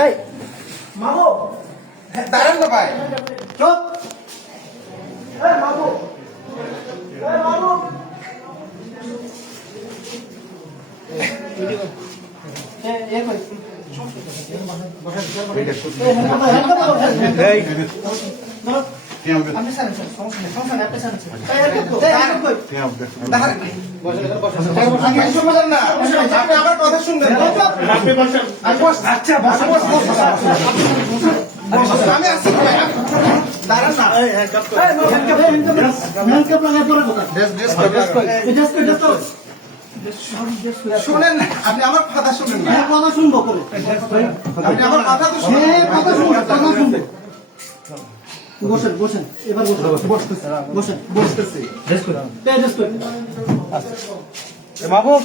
এই মামু দাঁড়ান না ভাই। চুপ এই মামু এই মামু এ কই আপনি স্যার সমস্যা নেই আপনি স্যার আপনি আমার কথা শুনবেন। আচ্ছা আমি আসছি ভাই, দাঁড়ান না। শুনেন না, আপনি আমার কথা শুনেন না। কথা শুনবো করে আপনি আমার কথা তো শুনেন। কথা শুনবো কথা শুনবো বসেন বসেন এবার বসতেছে বসেন বসতেছি। মাহবুব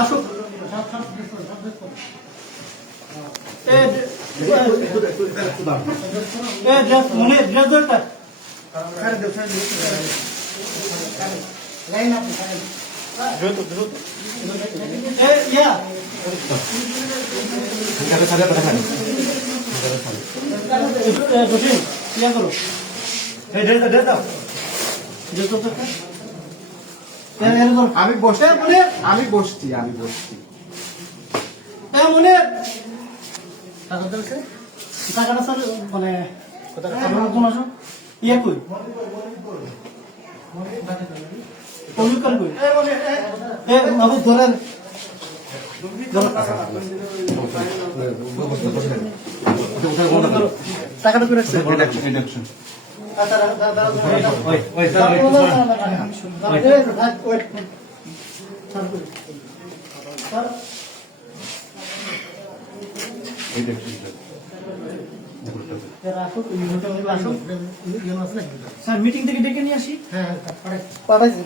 আসুক মনে ড্রেস দরকার আমি বসছি, আমি বসছি, আমি বসছি। মনে টাকাটা স্যার মানে কোন আসো ইয়ে কই কমিউনিকার কই এ বাবু ধরেন টাকাটা করে রাখছে স্যার মিটিং থেকে ডেকে নিয়ে আসি হ্যাঁ পাঠাইছি